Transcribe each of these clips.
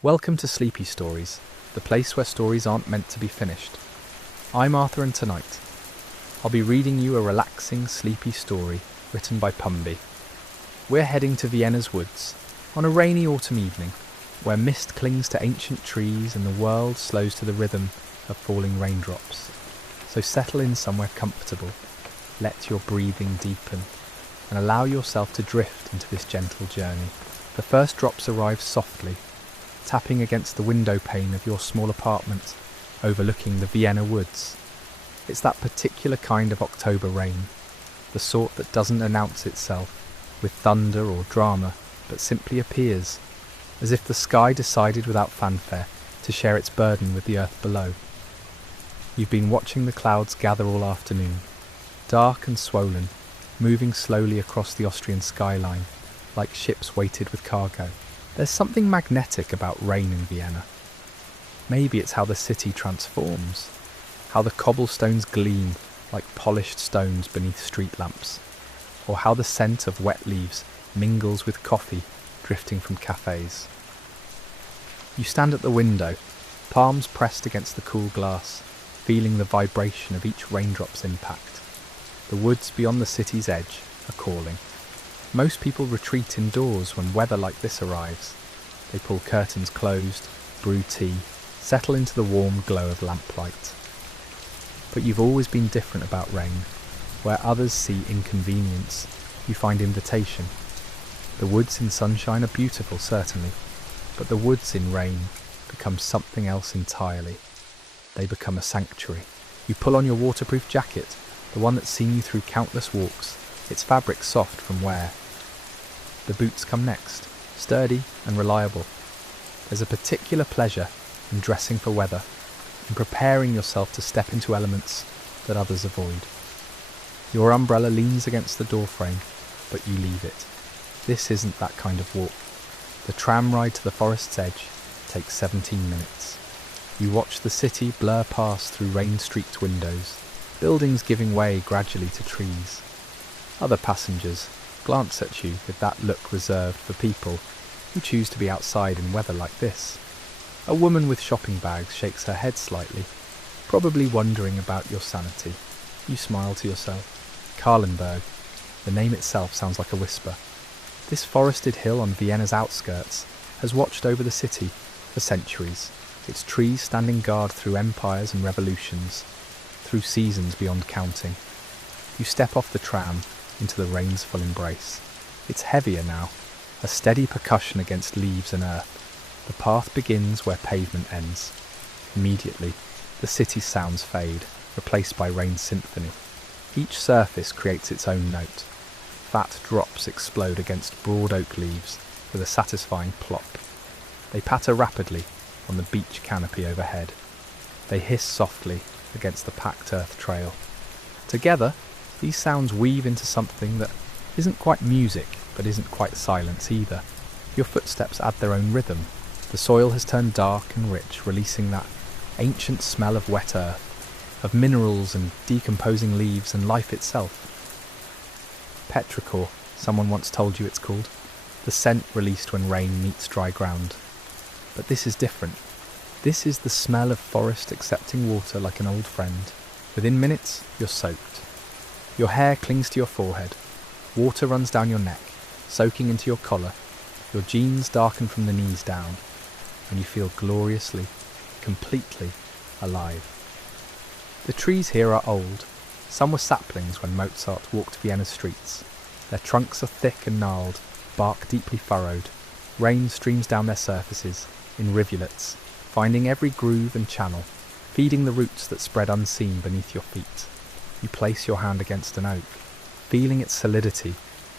Welcome to Sleepy Stories, the place where stories aren't meant to be finished. I'm Arthur, and tonight I'll be reading you a relaxing, sleepy story written by Pumby. We're heading to Vienna's Woods on a rainy autumn evening where mist clings to ancient trees and the world slows to the rhythm of falling raindrops. So settle in somewhere comfortable, let your breathing deepen, and allow yourself to drift into this gentle journey. The first drops arrive softly, tapping against the window pane of your small apartment overlooking the Vienna Woods. It's that particular kind of October rain, the sort that doesn't announce itself with thunder or drama, but simply appears, as if the sky decided without fanfare to share its burden with the earth below. You've been watching the clouds gather all afternoon, dark and swollen, moving slowly across the Austrian skyline, like ships weighted with cargo. There's something magnetic about rain in Vienna. Maybe it's how the city transforms, how the cobblestones gleam like polished stones beneath street lamps, or how the scent of wet leaves mingles with coffee drifting from cafes. You stand at the window, palms pressed against the cool glass, feeling the vibration of each raindrop's impact. The woods beyond the city's edge are calling. Most people retreat indoors when weather like this arrives. They pull curtains closed, brew tea, settle into the warm glow of lamplight. But you've always been different about rain. Where others see inconvenience, you find invitation. The woods in sunshine are beautiful, certainly, but the woods in rain become something else entirely. They become a sanctuary. You pull on your waterproof jacket, the one that's seen you through countless walks, its fabric soft from wear. The boots come next, sturdy and reliable. There's a particular pleasure in dressing for weather, in preparing yourself to step into elements that others avoid. Your umbrella leans against the doorframe, but you leave it. This isn't that kind of walk. The tram ride to the forest's edge takes 17 minutes. You watch the city blur past through rain-streaked windows, buildings giving way gradually to trees. Other passengers glance at you with that look reserved for people who choose to be outside in weather like this. A woman with shopping bags shakes her head slightly, probably wondering about your sanity. You smile to yourself. Kahlenberg, the name itself sounds like a whisper. This forested hill on Vienna's outskirts has watched over the city for centuries, its trees standing guard through empires and revolutions, through seasons beyond counting. You step off the tram into the rain's full embrace. It's heavier now, a steady percussion against leaves and earth. The path begins where pavement ends. Immediately, the city's sounds fade, replaced by rain's symphony. Each surface creates its own note. Fat drops explode against broad oak leaves with a satisfying plop. They patter rapidly on the beach canopy overhead. They hiss softly against the packed earth trail. Together, these sounds weave into something that isn't quite music, but isn't quite silence either. Your footsteps add their own rhythm. The soil has turned dark and rich, releasing that ancient smell of wet earth, of minerals and decomposing leaves and life itself. Petrichor, someone once told you it's called, the scent released when rain meets dry ground. But this is different. This is the smell of forest accepting water like an old friend. Within minutes, you're soaked. Your hair clings to your forehead. Water runs down your neck, soaking into your collar. Your jeans darken from the knees down, and you feel gloriously, completely alive. The trees here are old. Some were saplings when Mozart walked Vienna's streets. Their trunks are thick and gnarled, bark deeply furrowed. Rain streams down their surfaces in rivulets, finding every groove and channel, feeding the roots that spread unseen beneath your feet. You place your hand against an oak, feeling its solidity,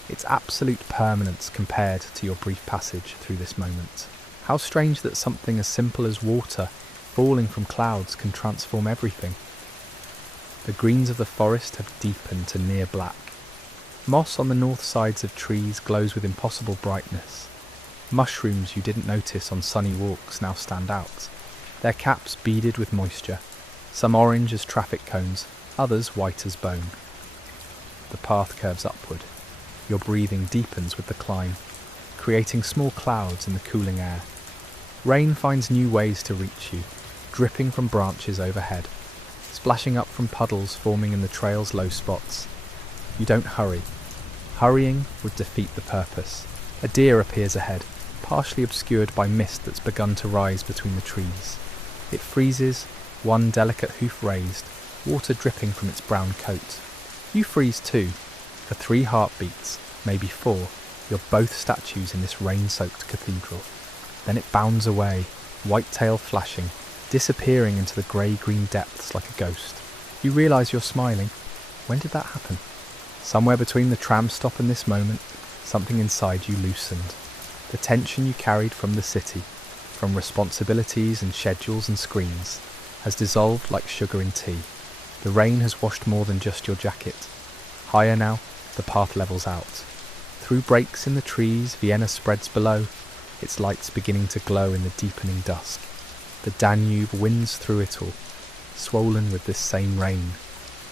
its absolute permanence compared to your brief passage through this moment. How strange that something as simple as water falling from clouds can transform everything. The greens of the forest have deepened to near black. Moss on the north sides of trees glows with impossible brightness. Mushrooms you didn't notice on sunny walks now stand out, their caps beaded with moisture, some orange as traffic cones, others white as bone. The path curves upward. Your breathing deepens with the climb, creating small clouds in the cooling air. Rain finds new ways to reach you, dripping from branches overhead, splashing up from puddles forming in the trail's low spots. You don't hurry. Hurrying would defeat the purpose. A deer appears ahead, partially obscured by mist that's begun to rise between the trees. It freezes, one delicate hoof raised, water dripping from its brown coat. You freeze too. For 3 heartbeats, maybe 4, you're both statues in this rain-soaked cathedral. Then it bounds away, white tail flashing, disappearing into the grey-green depths like a ghost. You realise you're smiling. When did that happen? Somewhere between the tram stop and this moment, something inside you loosened. The tension you carried from the city, from responsibilities and schedules and screens, has dissolved like sugar in tea. The rain has washed more than just your jacket. Higher now, the path levels out. Through breaks in the trees, Vienna spreads below, its lights beginning to glow in the deepening dusk. The Danube winds through it all, swollen with this same rain.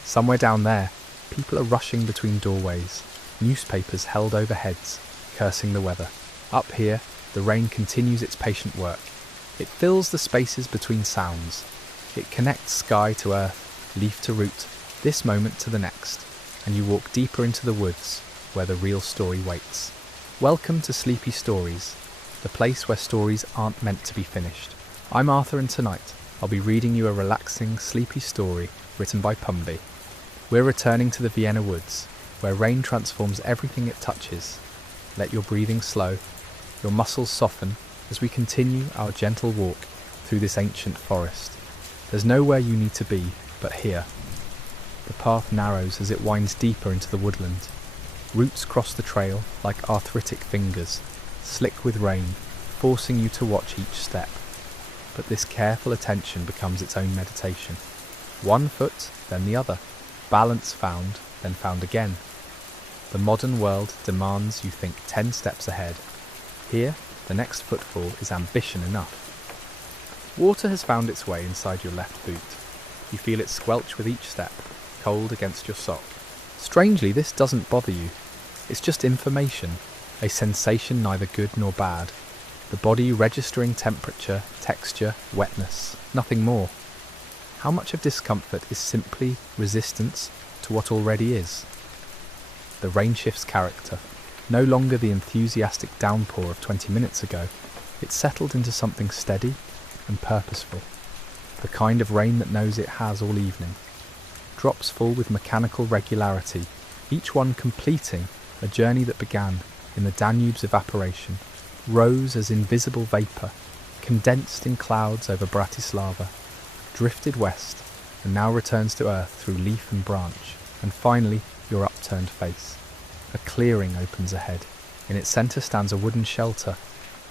Somewhere down there, people are rushing between doorways, newspapers held over heads, cursing the weather. Up here, the rain continues its patient work. It fills the spaces between sounds. It connects sky to earth, leaf to root, this moment to the next, and you walk deeper into the woods, where the real story waits. Welcome to Sleepy Stories, the place where stories aren't meant to be finished. I'm Arthur, and tonight I'll be reading you a relaxing, sleepy story written by Pumby. We're returning to the Vienna Woods, where rain transforms everything it touches. Let your breathing slow, your muscles soften as we continue our gentle walk through this ancient forest. There's nowhere you need to be but here. The path narrows as it winds deeper into the woodland. Roots cross the trail like arthritic fingers, slick with rain, forcing you to watch each step. But this careful attention becomes its own meditation. One foot, then the other. Balance found, then found again. The modern world demands you think 10 steps ahead. Here, the next footfall is ambition enough. Water has found its way inside your left boot. You feel it squelch with each step, cold against your sock. Strangely, this doesn't bother you. It's just information, a sensation neither good nor bad. The body registering temperature, texture, wetness, nothing more. How much of discomfort is simply resistance to what already is? The rain shifts character. No longer the enthusiastic downpour of 20 minutes ago, it's settled into something steady and purposeful. The kind of rain that knows it has all evening. Drops fall with mechanical regularity, each one completing a journey that began in the Danube's evaporation, rose as invisible vapour, condensed in clouds over Bratislava, drifted west, and now returns to earth through leaf and branch, and finally your upturned face. A clearing opens ahead. In its centre stands a wooden shelter,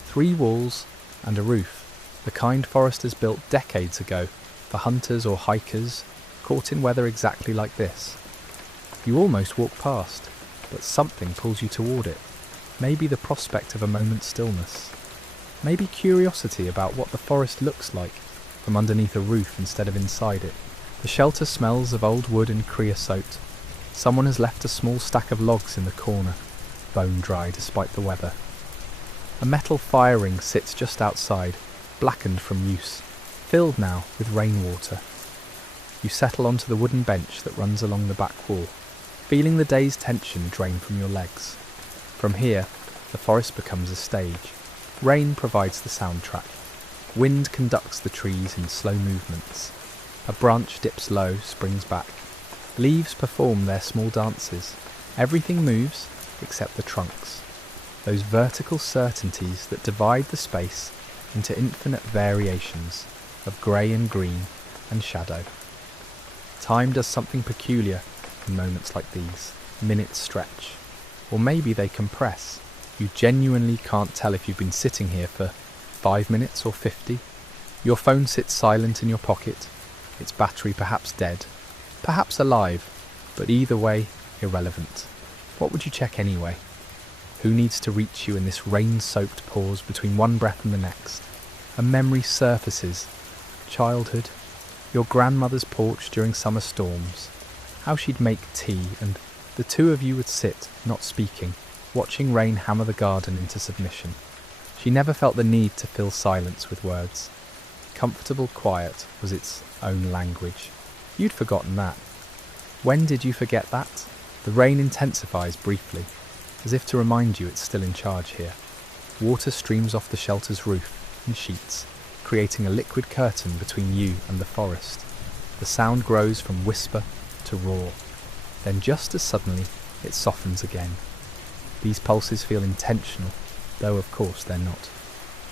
3 walls and a roof, the kind foresters built decades ago for hunters or hikers caught in weather exactly like this. You almost walk past, but something pulls you toward it. Maybe the prospect of a moment's stillness. Maybe curiosity about what the forest looks like from underneath a roof instead of inside it. The shelter smells of old wood and creosote. Someone has left a small stack of logs in the corner, bone dry despite the weather. A metal fire ring sits just outside, blackened from use, filled now with rainwater. You settle onto the wooden bench that runs along the back wall, feeling the day's tension drain from your legs. From here, the forest becomes a stage. Rain provides the soundtrack. Wind conducts the trees in slow movements. A branch dips low, springs back. Leaves perform their small dances. Everything moves except the trunks. Those vertical certainties that divide the space into infinite variations of grey and green and shadow. Time does something peculiar in moments like these. Minutes stretch. Or maybe they compress. You genuinely can't tell if you've been sitting here for 5 minutes or 50. Your phone sits silent in your pocket, its battery perhaps dead, perhaps alive, but either way, irrelevant. What would you check anyway? Who needs to reach you in this rain-soaked pause between one breath and the next? A memory surfaces. Childhood, your grandmother's porch during summer storms, how she'd make tea and the two of you would sit, not speaking, watching rain hammer the garden into submission. She never felt the need to fill silence with words. Comfortable quiet was its own language. You'd forgotten that. When did you forget that? The rain intensifies briefly, as if to remind you it's still in charge here. Water streams off the shelter's roof in sheets, creating a liquid curtain between you and the forest. The sound grows from whisper to roar. Then just as suddenly, it softens again. These pulses feel intentional, though of course they're not.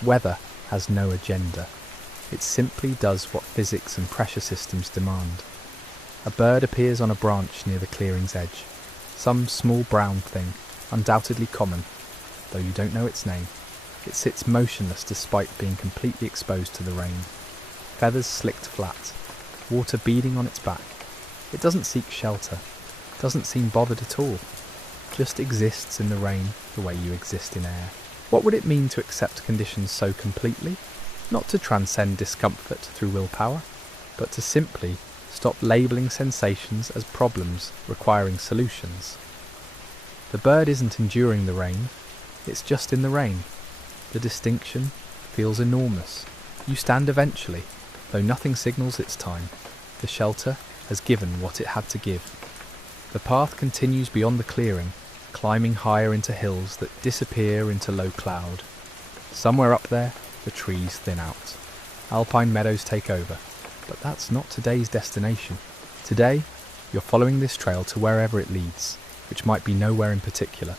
Weather has no agenda. It simply does what physics and pressure systems demand. A bird appears on a branch near the clearing's edge. Some small brown thing, undoubtedly common, though you don't know its name. It sits motionless despite being completely exposed to the rain. Feathers slicked flat, water beading on its back. It doesn't seek shelter, doesn't seem bothered at all. Just exists in the rain the way you exist in air. What would it mean to accept conditions so completely? Not to transcend discomfort through willpower, but to simply stop labelling sensations as problems requiring solutions. The bird isn't enduring the rain, it's just in the rain. The distinction feels enormous. You stand eventually, though nothing signals its time. The shelter has given what it had to give. The path continues beyond the clearing, climbing higher into hills that disappear into low cloud. Somewhere up there, the trees thin out. Alpine meadows take over, but that's not today's destination. Today, you're following this trail to wherever it leads, which might be nowhere in particular.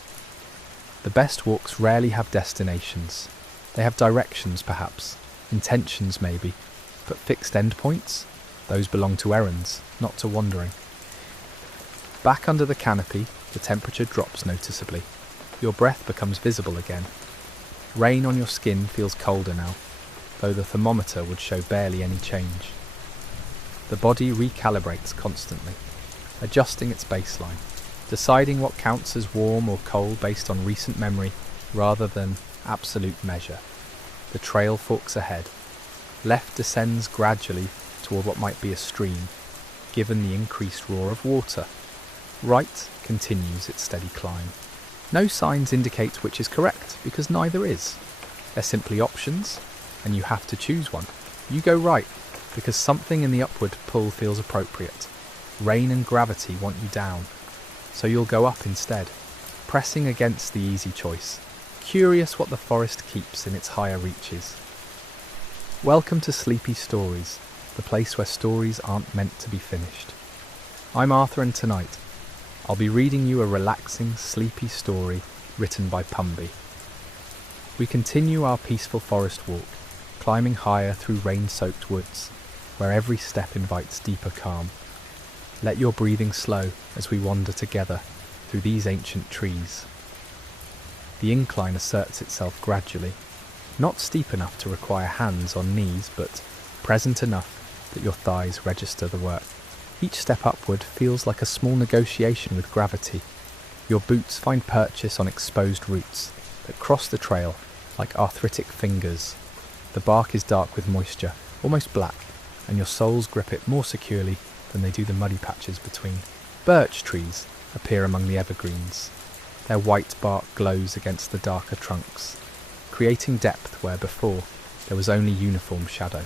The best walks rarely have destinations. They have directions, perhaps, intentions maybe, but fixed endpoints? Those belong to errands, not to wandering. Back under the canopy, the temperature drops noticeably. Your breath becomes visible again. Rain on your skin feels colder now, though the thermometer would show barely any change. The body recalibrates constantly, adjusting its baseline, deciding what counts as warm or cold based on recent memory rather than absolute measure. The trail forks ahead. Left descends gradually toward what might be a stream, given the increased roar of water. Right continues its steady climb. No signs indicate which is correct, because neither is. They're simply options, and you have to choose one. You go right, because something in the upward pull feels appropriate. Rain and gravity want you down, so you'll go up instead, pressing against the easy choice, curious what the forest keeps in its higher reaches. Welcome to Sleepy Stories, the place where stories aren't meant to be finished. I'm Arthur, and tonight, I'll be reading you a relaxing, sleepy story written by Pumby. We continue our peaceful forest walk, climbing higher through rain-soaked woods, where every step invites deeper calm. Let your breathing slow as we wander together through these ancient trees. The incline asserts itself gradually, not steep enough to require hands on knees, but present enough that your thighs register the work. Each step upward feels like a small negotiation with gravity. Your boots find purchase on exposed roots that cross the trail like arthritic fingers. The bark is dark with moisture, almost black, and your soles grip it more securely than they do the muddy patches between. Birch trees appear among the evergreens. Their white bark glows against the darker trunks, creating depth where before there was only uniform shadow.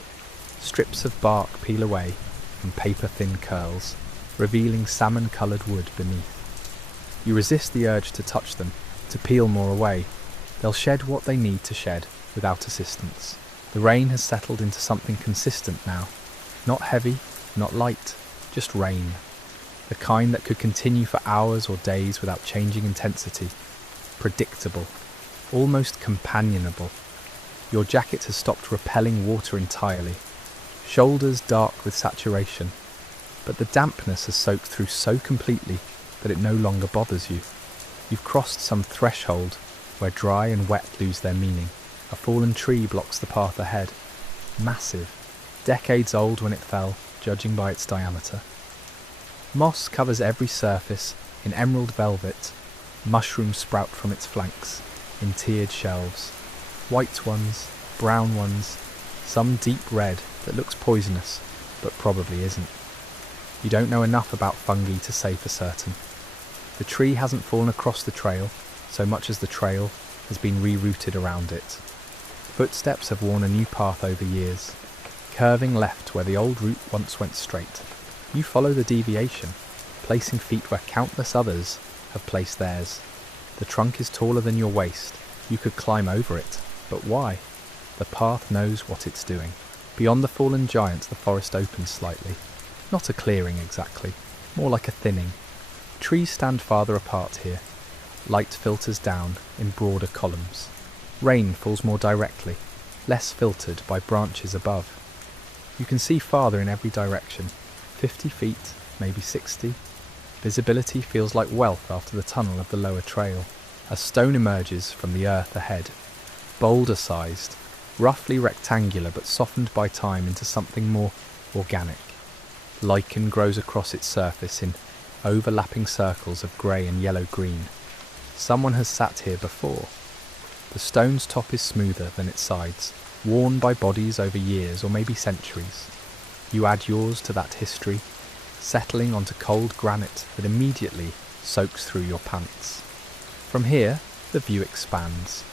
Strips of bark peel away in paper-thin curls, revealing salmon-coloured wood beneath. You resist the urge to touch them, to peel more away. They'll shed what they need to shed without assistance. The rain has settled into something consistent now. Not heavy, not light, just rain. The kind that could continue for hours or days without changing intensity. Predictable, almost companionable. Your jacket has stopped repelling water entirely. Shoulders dark with saturation, but the dampness has soaked through so completely that it no longer bothers you. You've crossed some threshold where dry and wet lose their meaning. A fallen tree blocks the path ahead. Massive, decades old when it fell, judging by its diameter. Moss covers every surface in emerald velvet. Mushrooms sprout from its flanks in tiered shelves. White ones, brown ones, some deep red that looks poisonous, but probably isn't. You don't know enough about fungi to say for certain. The tree hasn't fallen across the trail, so much as the trail has been rerouted around it. footsteps have worn a new path over years, curving left where the old route once went straight. You follow the deviation, placing feet where countless others have placed theirs. The trunk is taller than your waist. You could climb over it, but why? The path knows what it's doing. Beyond the fallen giant, the forest opens slightly. Not a clearing exactly, more like a thinning. Trees stand farther apart here. Light filters down in broader columns. Rain falls more directly, less filtered by branches above. You can see farther in every direction, 50 feet, maybe 60. Visibility feels like wealth after the tunnel of the lower trail. A stone emerges from the earth ahead, boulder-sized, roughly rectangular but softened by time into something more organic. Lichen grows across its surface in overlapping circles of grey and yellow-green. Someone has sat here before. The stone's top is smoother than its sides, worn by bodies over years or maybe centuries. You add yours to that history, settling onto cold granite that immediately soaks through your pants. From here, the view expands.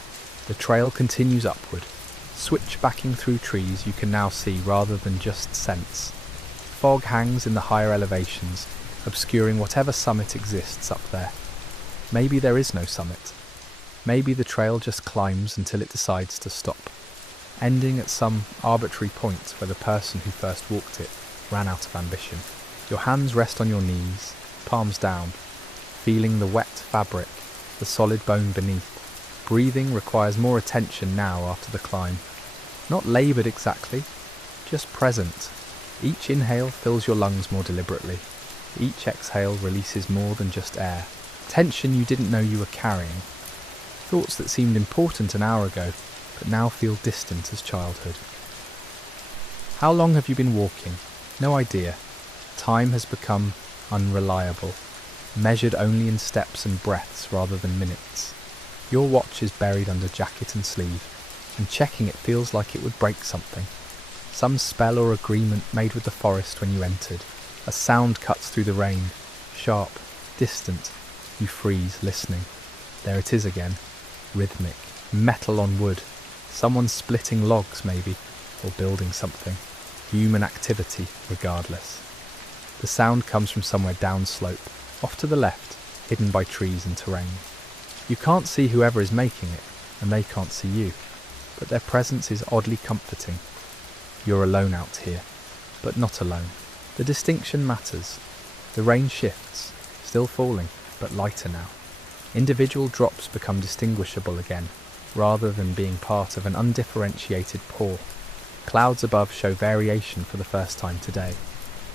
The trail continues upward, switchbacking through trees you can now see rather than just sense. Fog hangs in the higher elevations, obscuring whatever summit exists up there. Maybe there is no summit. Maybe the trail just climbs until it decides to stop, ending at some arbitrary point where the person who first walked it ran out of ambition. Your hands rest on your knees, palms down, feeling the wet fabric, the solid bone beneath. Breathing requires more attention now after the climb. Not laboured exactly, just present. Each inhale fills your lungs more deliberately. Each exhale releases more than just air. Tension you didn't know you were carrying. Thoughts that seemed important an hour ago, but now feel distant as childhood. How long have you been walking? No idea. Time has become unreliable, measured only in steps and breaths rather than minutes. Your watch is buried under jacket and sleeve, and checking it feels like it would break something. Some spell or agreement made with the forest when you entered. A sound cuts through the rain, sharp, distant. You freeze, listening. There it is again, rhythmic, metal on wood. Someone splitting logs maybe, or building something. Human activity, regardless. The sound comes from somewhere downslope, off to the left, hidden by trees and terrain. You can't see whoever is making it, and they can't see you, but their presence is oddly comforting. You're alone out here, but not alone. The distinction matters. The rain shifts, still falling, but lighter now. Individual drops become distinguishable again, rather than being part of an undifferentiated pour. Clouds above show variation for the first time today.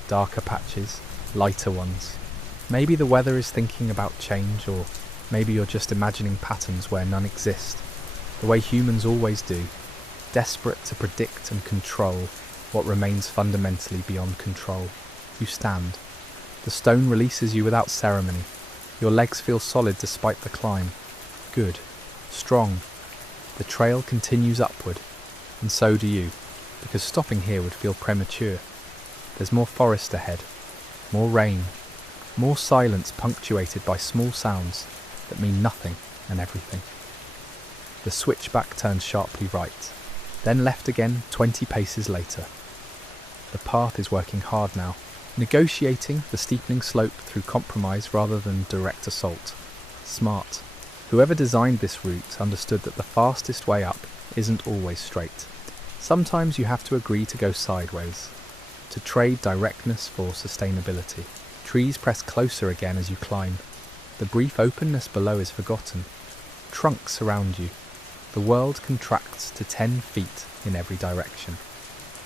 Darker patches, lighter ones. Maybe the weather is thinking about change, or maybe you're just imagining patterns where none exist, the way humans always do, desperate to predict and control what remains fundamentally beyond control. You stand. The stone releases you without ceremony. Your legs feel solid despite the climb. Good. Strong. The trail continues upward, and so do you, because stopping here would feel premature. There's more forest ahead, more rain, more silence punctuated by small sounds that mean nothing and everything. The switchback turns sharply right, then left again 20 paces later. The path is working hard now, negotiating the steepening slope through compromise rather than direct assault. Smart. Whoever designed this route understood that the fastest way up isn't always straight. Sometimes you have to agree to go sideways, to trade directness for sustainability. Trees press closer again as you climb. The brief openness below is forgotten. Trunks surround you. The world contracts to 10 feet in every direction.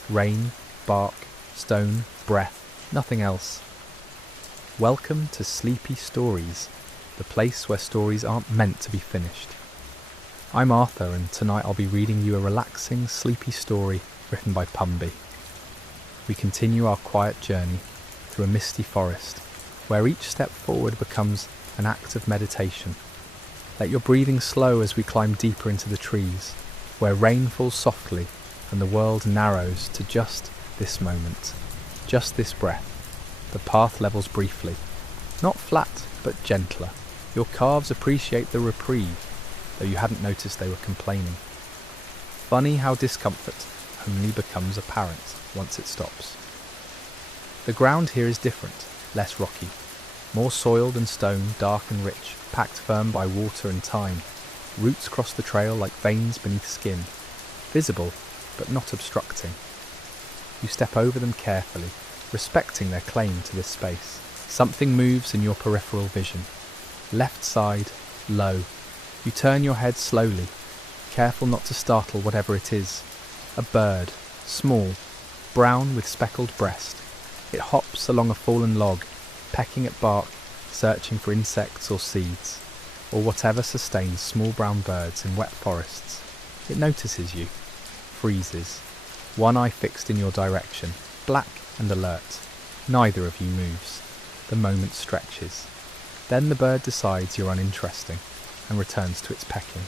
Rain, bark, stone, breath, nothing else. Welcome to Sleepy Stories, the place where stories aren't meant to be finished. I'm Arthur, and tonight I'll be reading you a relaxing, sleepy story written by Pumby. We continue our quiet journey through a misty forest, where each step forward becomes an act of meditation. Let your breathing slow as we climb deeper into the trees, where rain falls softly and the world narrows to just this moment, just this breath. The path levels briefly, not flat but gentler. Your calves appreciate the reprieve, though you hadn't noticed they were complaining. Funny how discomfort only becomes apparent once it stops. The ground here is different, less rocky, more soil than stone, dark and rich, packed firm by water and time. Roots cross the trail like veins beneath skin, visible but not obstructing. You step over them carefully, respecting their claim to this space. Something moves in your peripheral vision. Left side, low. You turn your head slowly, careful not to startle whatever it is. A bird, small, brown with speckled breast. It hops along a fallen log, pecking at bark, searching for insects or seeds, or whatever sustains small brown birds in wet forests. It notices you, freezes, one eye fixed in your direction, black and alert. Neither of you moves. The moment stretches. Then the bird decides you're uninteresting and returns to its pecking.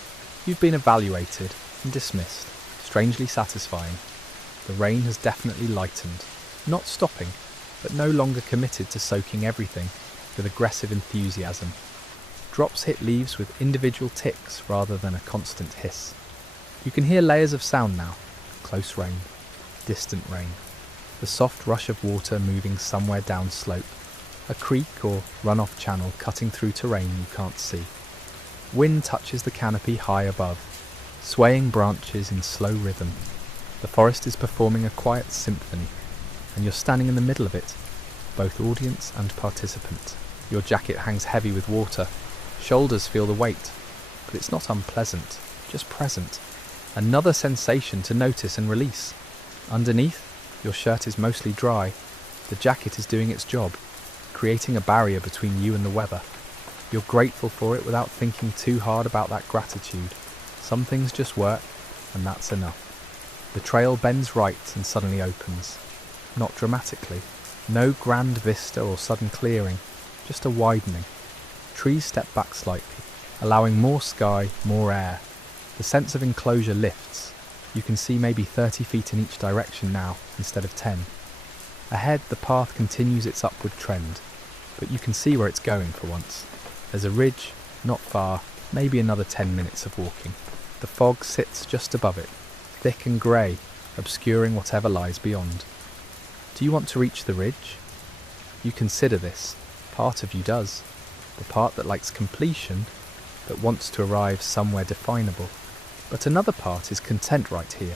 You've been evaluated and dismissed, strangely satisfying. The rain has definitely lightened, not stopping, but no longer committed to soaking everything with aggressive enthusiasm. Drops hit leaves with individual ticks rather than a constant hiss. You can hear layers of sound now. Close rain, distant rain, the soft rush of water moving somewhere downslope, a creek or runoff channel cutting through terrain you can't see. Wind touches the canopy high above, swaying branches in slow rhythm. The forest is performing a quiet symphony, and you're standing in the middle of it, both audience and participant. Your jacket hangs heavy with water, shoulders feel the weight, but it's not unpleasant, just present. Another sensation to notice and release. Underneath, your shirt is mostly dry. The jacket is doing its job, creating a barrier between you and the weather. You're grateful for it without thinking too hard about that gratitude. Some things just work, and that's enough. The trail bends right and suddenly opens. Not dramatically. No grand vista or sudden clearing, just a widening. Trees step back slightly, allowing more sky, more air. The sense of enclosure lifts. You can see maybe 30 feet in each direction now, instead of 10. Ahead, the path continues its upward trend, but you can see where it's going for once. There's a ridge, not far, maybe another 10 minutes of walking. The fog sits just above it, thick and grey, obscuring whatever lies beyond. Do you want to reach the ridge? You consider this. Part of you does. The part that likes completion, that wants to arrive somewhere definable. But another part is content right here,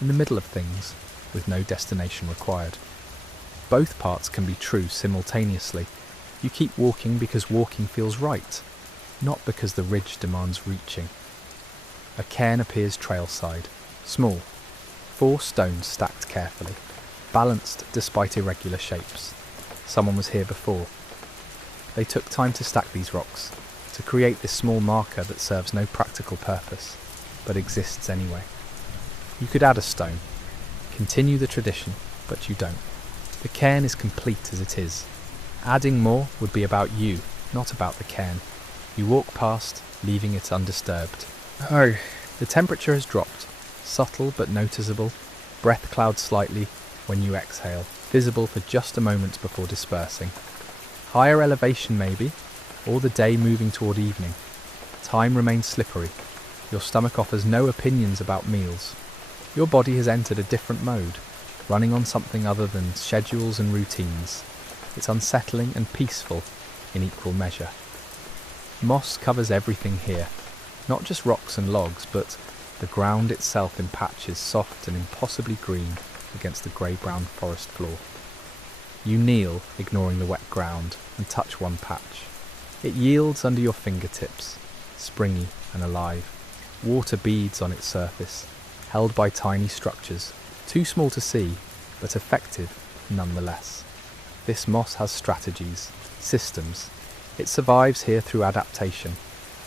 in the middle of things, with no destination required. Both parts can be true simultaneously. You keep walking because walking feels right, not because the ridge demands reaching. A cairn appears trailside, small, 4 stones stacked carefully, balanced despite irregular shapes. Someone was here before. They took time to stack these rocks, to create this small marker that serves no practical purpose, but exists anyway. You could add a stone, continue the tradition, but you don't. The cairn is complete as it is. Adding more would be about you, not about the cairn. You walk past, leaving it undisturbed. Oh, the temperature has dropped, subtle but noticeable, breath clouds slightly when you exhale, visible for just a moment before dispersing. Higher elevation maybe, or the day moving toward evening. Time remains slippery. Your stomach offers no opinions about meals. Your body has entered a different mode, running on something other than schedules and routines. It's unsettling and peaceful in equal measure. Moss covers everything here, not just rocks and logs, but the ground itself in patches soft and impossibly green against the grey-brown forest floor. You kneel, ignoring the wet ground, and touch one patch. It yields under your fingertips, springy and alive. Water beads on its surface, held by tiny structures, too small to see, but effective nonetheless. This moss has strategies, systems. It survives here through adaptation,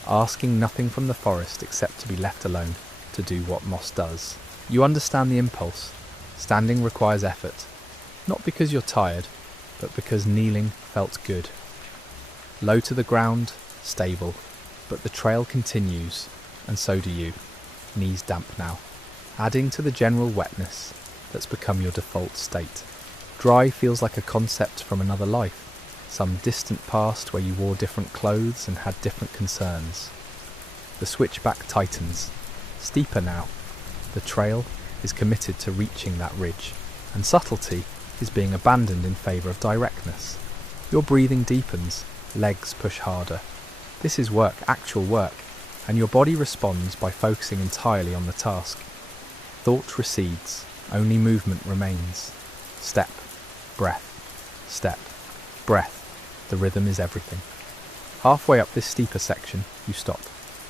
asking nothing from the forest except to be left alone to do what moss does. You understand the impulse. Standing requires effort, not because you're tired, but because kneeling felt good. Low to the ground, stable, but the trail continues, and so do you, knees damp now, adding to the general wetness that's become your default state. Dry feels like a concept from another life, some distant past where you wore different clothes and had different concerns. The switchback tightens, steeper now, The trail is committed to reaching that ridge, and subtlety is being abandoned in favour of directness. Your breathing deepens, legs push harder. This is work, actual work, and your body responds by focusing entirely on the task. Thought recedes, only movement remains. Step, breath, step, breath. The rhythm is everything. Halfway up this steeper section, you stop.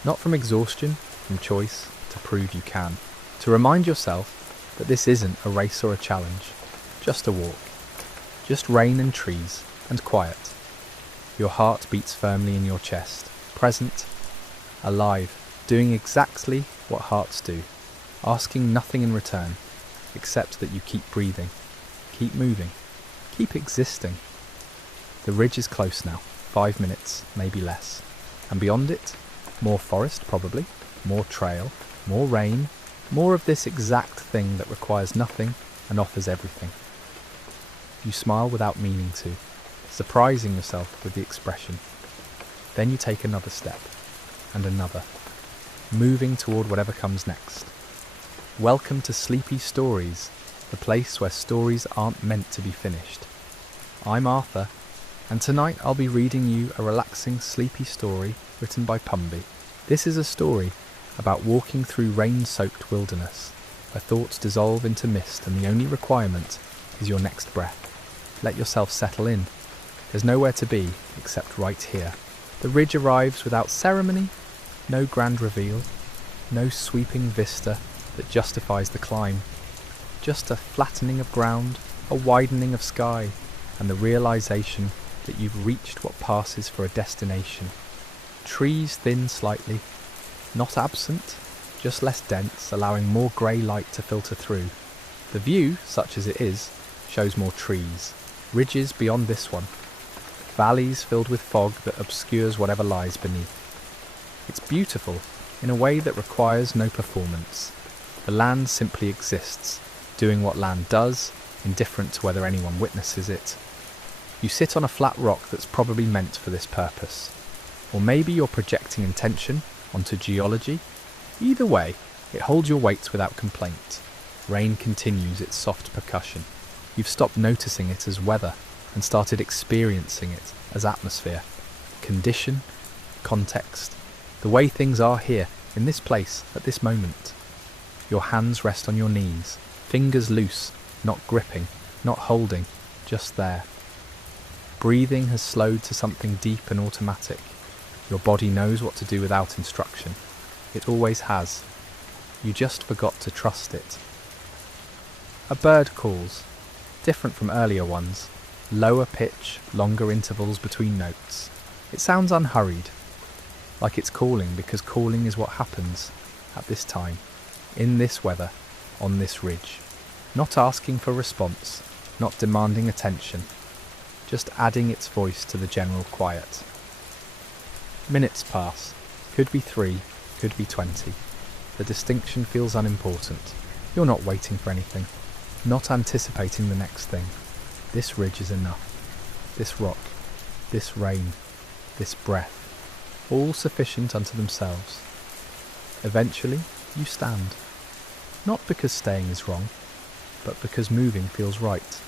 Not from exhaustion, from choice, to prove you can. To remind yourself that this isn't a race or a challenge, just a walk. Just rain and trees, and quiet. Your heart beats firmly in your chest, present, alive, doing exactly what hearts do, asking nothing in return, except that you keep breathing, keep moving, keep existing. The ridge is close now, 5 minutes, maybe less. And beyond it, more forest probably, more trail, more rain, more of this exact thing that requires nothing and offers everything. You smile without meaning to, surprising yourself with the expression. Then you take another step, and another, moving toward whatever comes next. Welcome to Sleepy Stories, the place where stories aren't meant to be finished. I'm Arthur, and tonight I'll be reading you a relaxing, sleepy story written by Pumby. This is a story about walking through rain-soaked wilderness, where thoughts dissolve into mist and the only requirement is your next breath. Let yourself settle in. There's nowhere to be except right here. The ridge arrives without ceremony, no grand reveal, no sweeping vista that justifies the climb. Just a flattening of ground, a widening of sky, and the realization that you've reached what passes for a destination. Trees thin slightly, not absent, just less dense, allowing more grey light to filter through. The view, such as it is, shows more trees, ridges beyond this one, valleys filled with fog that obscures whatever lies beneath. It's beautiful in a way that requires no performance. The land simply exists, doing what land does, indifferent to whether anyone witnesses it. You sit on a flat rock that's probably meant for this purpose. Or maybe you're projecting intention onto geology. Either way, it holds your weight without complaint. Rain continues its soft percussion. You've stopped noticing it as weather and started experiencing it as atmosphere, condition, context, the way things are here, in this place, at this moment. Your hands rest on your knees, fingers loose, not gripping, not holding, just there. Breathing has slowed to something deep and automatic. Your body knows what to do without instruction. It always has. You just forgot to trust it. A bird calls, different from earlier ones. Lower pitch, longer intervals between notes. It sounds unhurried, like it's calling because calling is what happens at this time, in this weather, on this ridge. Not asking for response, not demanding attention, just adding its voice to the general quiet. Minutes pass, could be 3, could be 20. The distinction feels unimportant. You're not waiting for anything, not anticipating the next thing. This ridge is enough. This rock, this rain, this breath, all sufficient unto themselves. Eventually, you stand. Not because staying is wrong, but because moving feels right.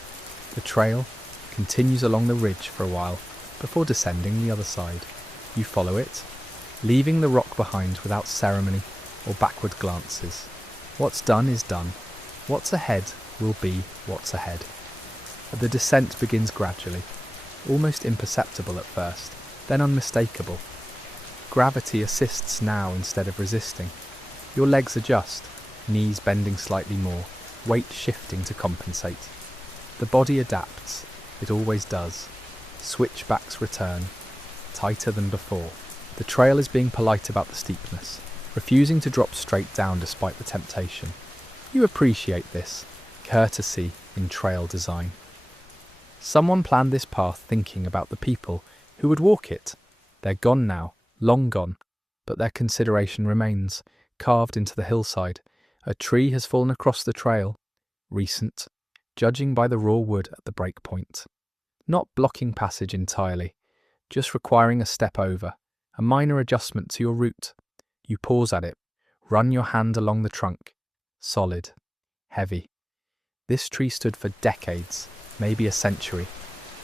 The trail continues along the ridge for a while before descending the other side. You follow it, leaving the rock behind without ceremony or backward glances. What's done is done. What's ahead will be what's ahead. The descent begins gradually, almost imperceptible at first, then unmistakable. Gravity assists now instead of resisting. Your legs adjust, knees bending slightly more, weight shifting to compensate. The body adapts, it always does. Switchbacks return, tighter than before. The trail is being polite about the steepness, refusing to drop straight down despite the temptation. You appreciate this, courtesy in trail design. Someone planned this path thinking about the people who would walk it. They're gone now, long gone, but their consideration remains, carved into the hillside. A tree has fallen across the trail, recent, judging by the raw wood at the break point. Not blocking passage entirely, just requiring a step over, a minor adjustment to your route. You pause at it, run your hand along the trunk, solid, heavy. This tree stood for decades, maybe a century.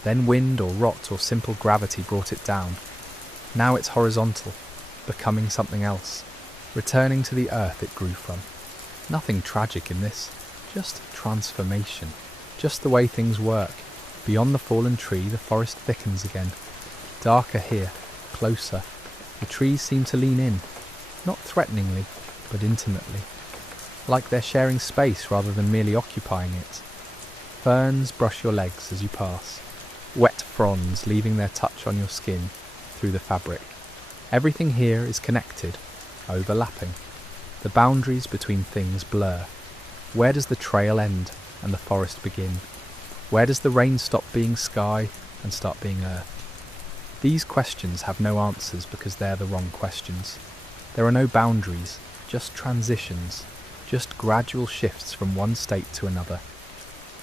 Then wind or rot or simple gravity brought it down. Now it's horizontal, becoming something else, returning to the earth it grew from. Nothing tragic in this, just transformation, just the way things work. Beyond the fallen tree, the forest thickens again. Darker here, closer. The trees seem to lean in, not threateningly, but intimately, like they're sharing space rather than merely occupying it. Ferns brush your legs as you pass, wet fronds leaving their touch on your skin through the fabric. Everything here is connected, overlapping. The boundaries between things blur. Where does the trail end and the forest begin? Where does the rain stop being sky and start being earth? These questions have no answers because they're the wrong questions. There are no boundaries, just transitions, just gradual shifts from one state to another.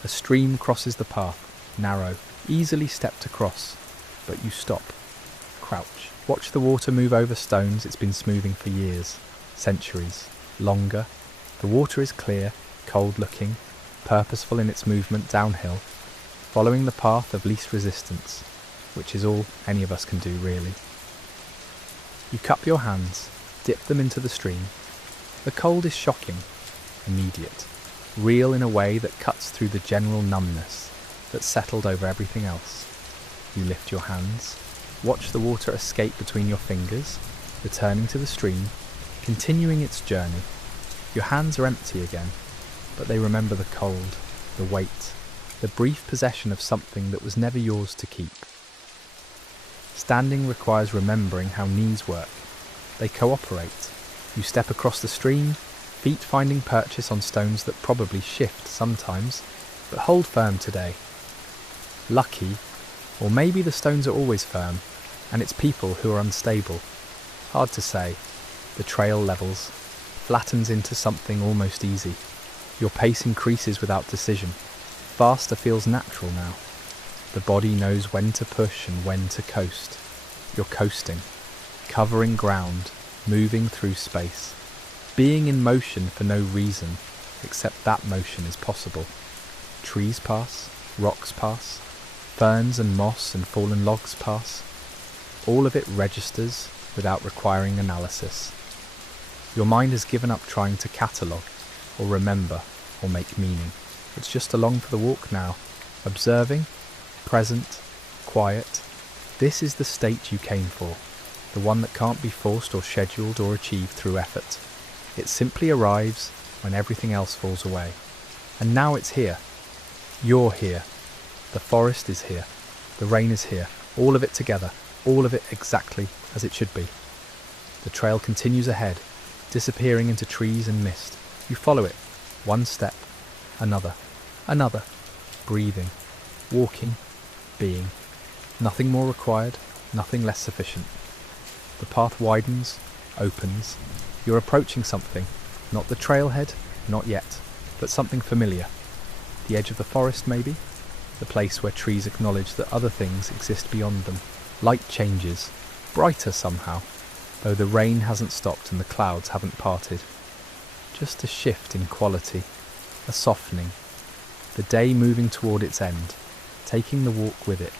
A stream crosses the path, narrow, easily stepped across, but you stop, crouch. Watch the water move over stones it's been smoothing for years, centuries, longer. The water is clear, cold-looking, purposeful in its movement downhill, following the path of least resistance, which is all any of us can do, really. You cup your hands, dip them into the stream. The cold is shocking, immediate, real in a way that cuts through the general numbness that settled over everything else. You lift your hands, watch the water escape between your fingers, returning to the stream, continuing its journey. Your hands are empty again, but they remember the cold, the weight, the brief possession of something that was never yours to keep. Standing requires remembering how knees work. They cooperate. You step across the stream, feet finding purchase on stones that probably shift sometimes, but hold firm today. Lucky, or maybe the stones are always firm, and it's people who are unstable. Hard to say. The trail levels, flattens into something almost easy. Your pace increases without decision. Faster feels natural now. The body knows when to push and when to coast. You're coasting, covering ground, moving through space, being in motion for no reason, except that motion is possible. Trees pass, rocks pass, ferns and moss and fallen logs pass. All of it registers without requiring analysis. Your mind has given up trying to catalogue, or remember, or make meaning. It's just along for the walk now, observing, present, quiet. This is the state you came for, the one that can't be forced or scheduled or achieved through effort. It simply arrives when everything else falls away. And now it's here. You're here. The forest is here. The rain is here. All of it together. All of it exactly as it should be. The trail continues ahead, disappearing into trees and mist. You follow it. One step. Another. Another. Breathing. Walking. Being. Nothing more required. Nothing less sufficient. The path widens. Opens. You're approaching something. Not the trailhead. Not yet. But something familiar. The edge of the forest, maybe? The place where trees acknowledge that other things exist beyond them. Light changes. Brighter somehow. Though the rain hasn't stopped and the clouds haven't parted. Just a shift in quality. A softening. The day moving toward its end. Taking the walk with it.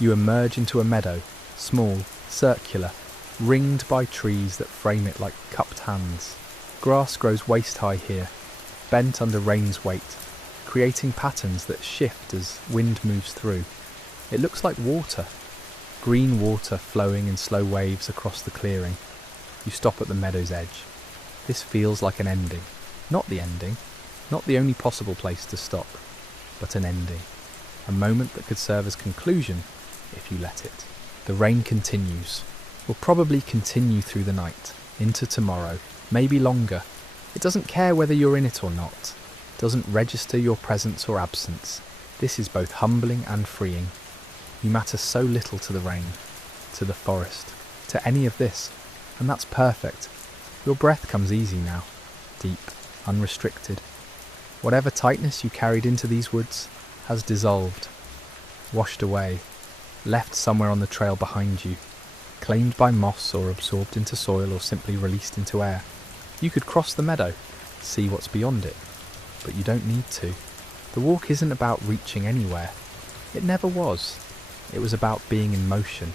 You emerge into a meadow. Small. Circular. Ringed by trees that frame it like cupped hands. Grass grows waist-high here. Bent under rain's weight. Creating patterns that shift as wind moves through. It looks like water. Green water flowing in slow waves across the clearing. You stop at the meadow's edge. This feels like an ending. Not the ending. Not the only possible place to stop. But an ending. A moment that could serve as conclusion if you let it. The rain continues. Will probably continue through the night. Into tomorrow. Maybe longer. It doesn't care whether you're in it or not. Doesn't register your presence or absence. This is both humbling and freeing. You matter so little to the rain, to the forest, to any of this, and that's perfect. Your breath comes easy now, deep, unrestricted. Whatever tightness you carried into these woods has dissolved, washed away, left somewhere on the trail behind you, claimed by moss or absorbed into soil or simply released into air. You could cross the meadow, see what's beyond it, but you don't need to. The walk isn't about reaching anywhere. It never was. It was about being in motion,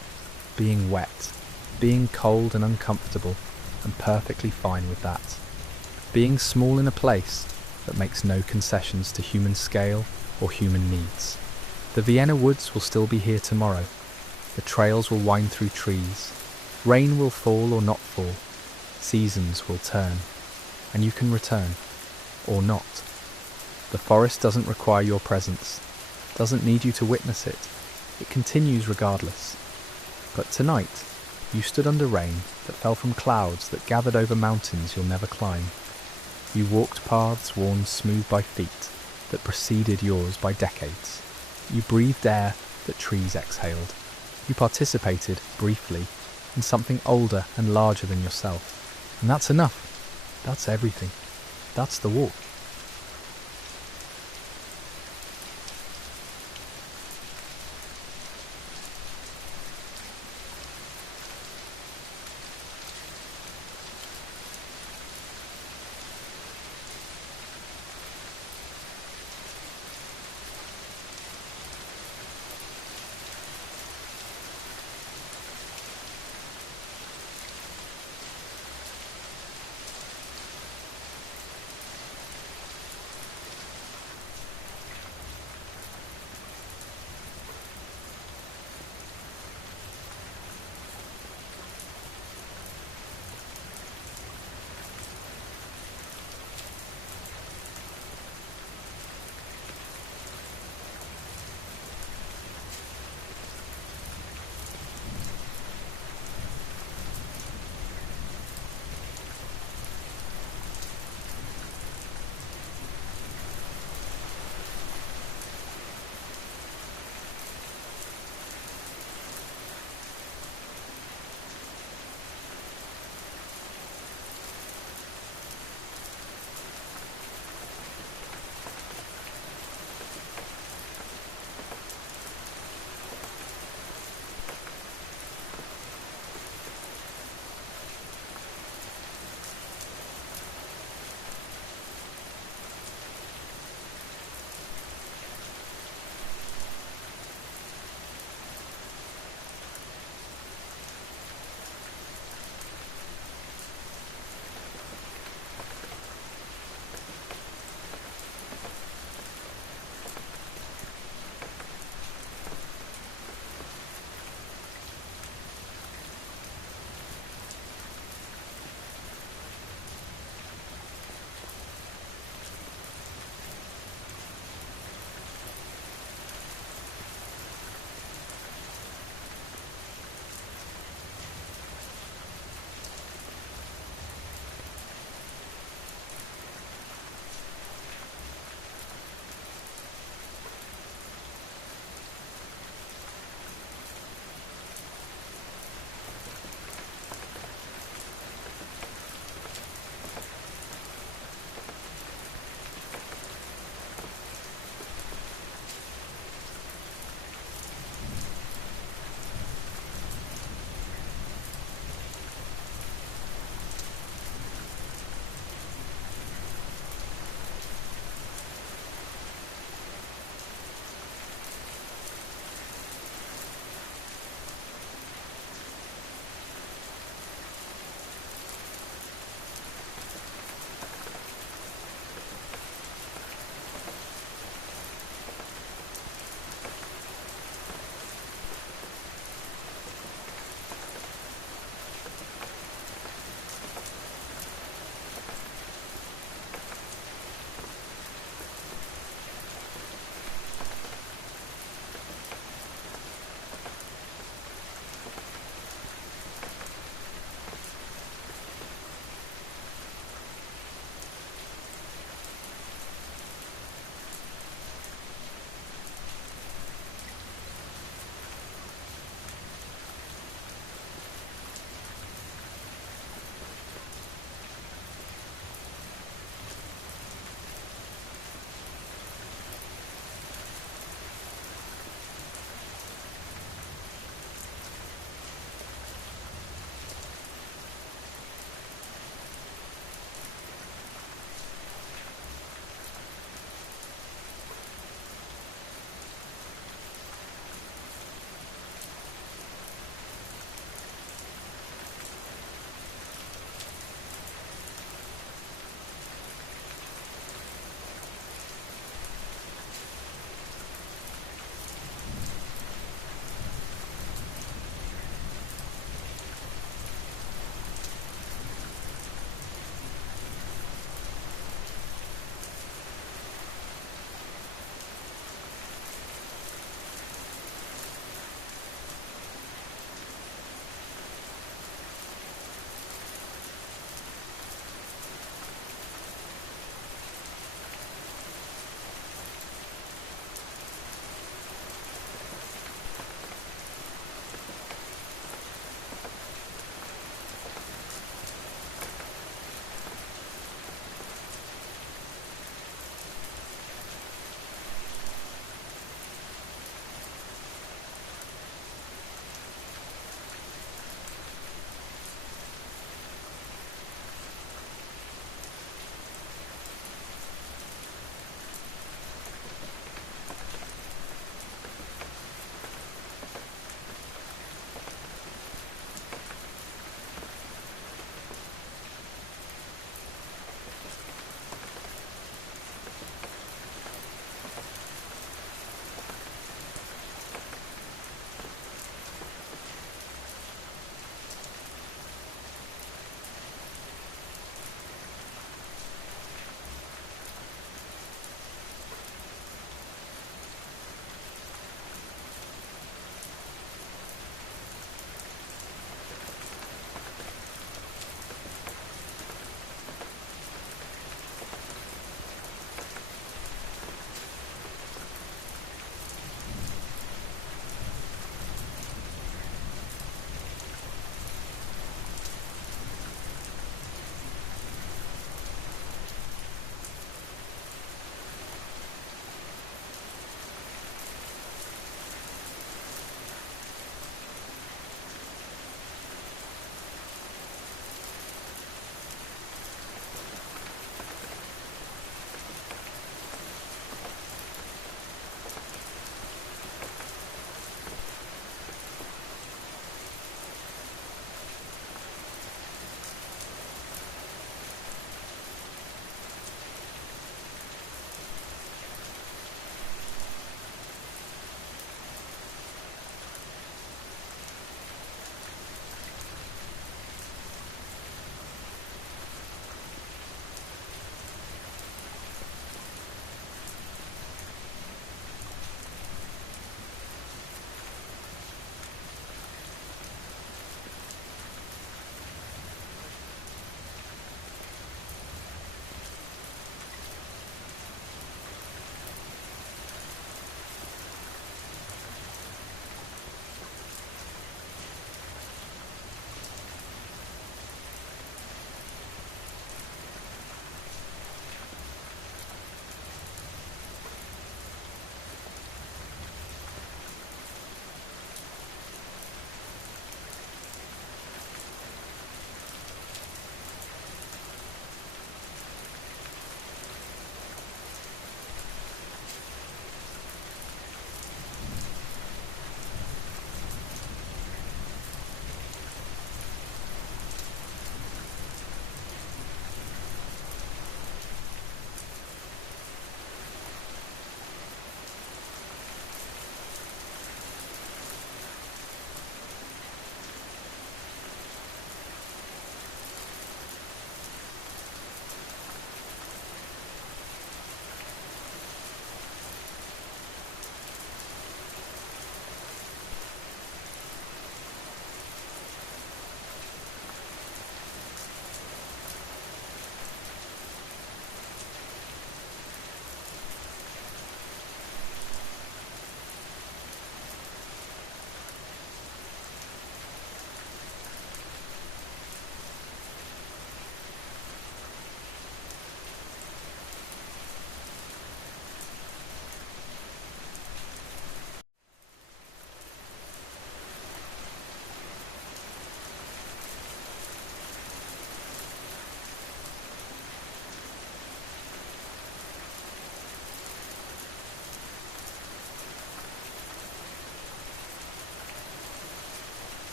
being wet, being cold and uncomfortable, and perfectly fine with that. Being small in a place that makes no concessions to human scale or human needs. The Vienna Woods will still be here tomorrow. The trails will wind through trees. Rain will fall or not fall. Seasons will turn. And you can return. Or not. The forest doesn't require your presence. Doesn't need you to witness it. It continues regardless. But tonight, you stood under rain that fell from clouds that gathered over mountains you'll never climb. You walked paths worn smooth by feet that preceded yours by decades. You breathed air that trees exhaled. You participated, briefly, in something older and larger than yourself. And that's enough. That's everything. That's the walk.